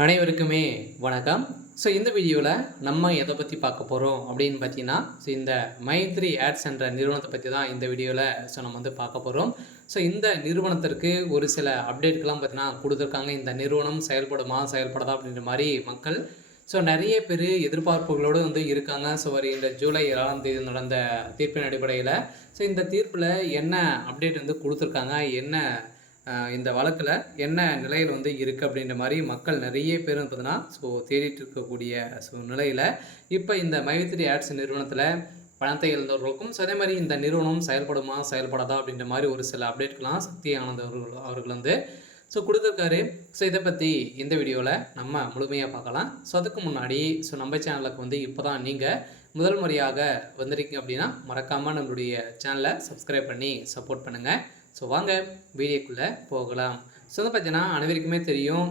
அனைவருக்குமே வணக்கம். இந்த வீடியோவில் நம்ம எதை பற்றி பார்க்க போகிறோம் அப்படின்னு பார்த்தீங்கன்னா, இந்த மைத்ரி ஆட்ஸ் என்ற நிறுவனத்தை பற்றி தான் இந்த வீடியோவில் நம்ம வந்து பார்க்க போகிறோம். இந்த நிறுவனத்திற்கு ஒரு சில அப்டேட்கள்லாம் பார்த்தீங்கன்னா கொடுத்துருக்காங்க. இந்த நிறுவனம் செயல்படுமா செயல்படாதா அப்படின்ற மாதிரி மக்கள் நிறைய பேர் எதிர்பார்ப்புகளோடு வந்து இருக்காங்க. வருகின்ற ஜூலை 7ஆம் தேதி நடந்த தீர்ப்பின் அடிப்படையில் இந்த தீர்ப்பில் என்ன அப்டேட் வந்து கொடுத்துருக்காங்க, என்ன இந்த வழக்கில் என்ன நிலையில் வந்து இருக்குது அப்படின்ற மாதிரி மக்கள் நிறைய பேர் பார்த்தீங்கன்னா தேடிட்டு இருக்கக்கூடிய நிலையில் இப்போ இந்த மைத்ரி ஆட்ஸ் நிறுவனத்தில் பணத்தை இழந்தவர்களுக்கும் அதே மாதிரி இந்த நிறுவனம் செயல்படுமா செயல்படாதா அப்படின்ற மாதிரி ஒரு சில அப்டேட்கள்லாம் சக்தி ஆனந்த் அவர்கள் வந்து கொடுத்துருக்காரு. இதை பற்றி இந்த வீடியோவில் நம்ம முழுமையாக பார்க்கலாம். அதுக்கு முன்னாடி நம்ம சேனலுக்கு வந்து இப்போ தான் நீங்கள் முதல் முறையாக வந்திருக்கீங்க அப்படின்னா மறக்காமல் நம்மளுடைய சேனலை சப்ஸ்கிரைப் பண்ணி சப்போர்ட் பண்ணுங்கள். வாங்க வீடியோக்குள்ளே போகலாம். வந்து பார்த்தீங்கன்னா அனைவருக்குமே தெரியும்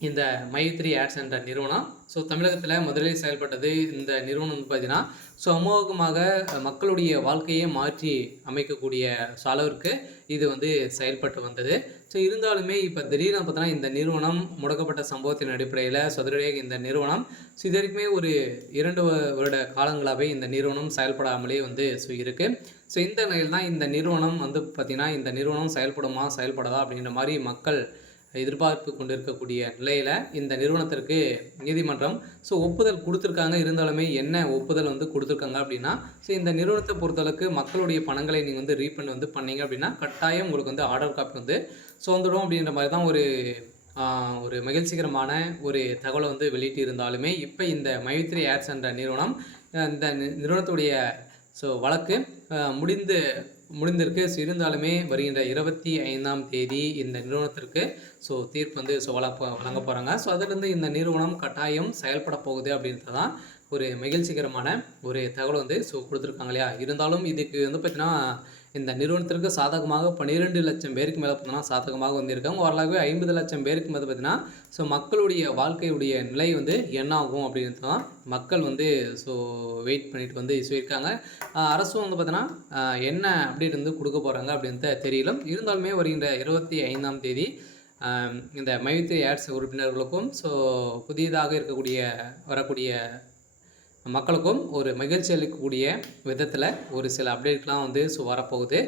இந்த மைத்ரி ஆட்ஸ் என்ற நிறுவனம் தமிழகத்தில் முதலில் செயல்பட்டது. இந்த நிறுவனம் வந்து பார்த்தீங்கன்னா அமோகமாக மக்களுடைய வாழ்க்கையை மாற்றி அமைக்கக்கூடிய அளவிற்கு இது வந்து செயல்பட்டு வந்தது. இருந்தாலுமே இப்போ திடீர்னு பார்த்தோன்னா இந்த நிறுவனம் முடக்கப்பட்ட சம்பவத்தின் அடிப்படையில் சதுரடியாக இந்த நிறுவனம் இது வரைக்குமே ஒரு 2 வருட காலங்களாகவே இந்த நிறுவனம் செயல்படாமலே வந்து இருக்குது. இந்த நிலையில் தான் இந்த நிறுவனம் வந்து பார்த்திங்கன்னா இந்த நிறுவனம் செயல்படுமா செயல்படாதா அப்படின்ற மாதிரி மக்கள் எதிர்பார்ப்பு கொண்டிருக்கக்கூடிய நிலையில் இந்த நிறுவனத்திற்கு நீதிமன்றம் ஒப்புதல் கொடுத்துருக்காங்க. இருந்தாலுமே என்ன ஒப்புதல் வந்து கொடுத்துருக்காங்க அப்படின்னா இந்த நிறுவனத்தை பொறுத்தளவுக்கு மக்களுடைய பணங்களை நீங்கள் வந்து ரீஃபண்ட் வந்து பண்ணீங்க அப்படின்னா கட்டாயம் உங்களுக்கு வந்து ஆர்டர் காப்பி வந்து வந்துடும் அப்படின்ற மாதிரி தான் ஒரு மகிழ்ச்சிகரமான ஒரு தகவலை வந்து வெளியிட்டு இருந்தாலுமே இப்போ இந்த மைத்ரி ஆட்ஸ் என்ற நிறுவனம் இந்த நிறுவனத்துடைய வழக்கு முடிந்திருக்கு. இருந்தாலுமே வருகின்ற 25ஆம் தேதி இந்த நிறுவனத்திற்கு தீர்ப்பு வந்து வழங்க போகிறாங்க. அதிலிருந்து இந்த நிறுவனம் கட்டாயம் செயல்பட போகுது அப்படின்றது தான் ஒரு மகிழ்ச்சிகரமான ஒரு தகவல் வந்து கொடுத்துருக்காங்க இல்லையா. இருந்தாலும் இதுக்கு வந்து பார்த்திங்கன்னா இந்த நிறுவனத்திற்கு சாதகமாக 12 லட்சம் பேருக்கு மேலே பார்த்தீங்கன்னா சாதகமாக வந்து இருக்காங்க. ஓரளவு 50 லட்சம் பேருக்கு மேலே பார்த்திங்கன்னா மக்களுடைய வாழ்க்கையுடைய நிலை வந்து என்ன ஆகும் அப்படின்றது தான் மக்கள் வந்து வெயிட் பண்ணிட்டு வந்து சொல்லியிருக்காங்க. அரசும் வந்து பார்த்தீங்கன்னா என்ன அப்டேட் வந்து கொடுக்க போகிறாங்க அப்படின்றது தெரியல. இருந்தாலுமே வருகின்ற 25ஆம் தேதி இந்த மைத்ரி ஆட்ஸ் உறுப்பினர்களுக்கும் புதியதாக வரக்கூடிய மக்களுக்கும் ஒரு மகிழ்ச்சி அளிக்கக்கூடிய விதத்தில் ஒரு சில அப்டேட்லாம் வந்து வரப்போகுது.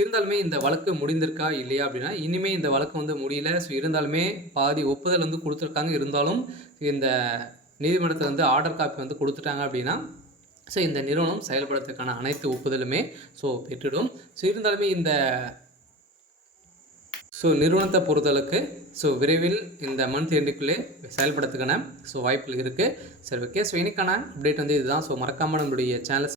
இருந்தாலுமே இந்த வழக்கு முடிந்திருக்கா இல்லையா அப்படின்னா இனிமேல் இந்த வழக்கு வந்து முடியல. இருந்தாலுமே பாதி ஒப்புதல் வந்து கொடுத்துருக்காங்க. இருந்தாலும் இந்த நீதிமன்றத்தில் வந்து ஆர்டர் காப்பி வந்து கொடுத்துட்டாங்க அப்படின்னா இந்த நிறுவனம் செயல்படுறதுக்கான அனைத்து ஒப்புதலுமே பெற்றுடும். இருந்தாலுமே இந்த நிறுவனத்தை பொறுத்தளவுக்கு விரைவில் இந்த மந்த் எண்டுக்குள்ளே செயல்படுறதுக்கான வாய்ப்புகள் இருக்குது. ஓகே. இன்னைக்கான அப்டேட் வந்து இதுதான். மறக்காமல் நம்மளுடைய சேனல்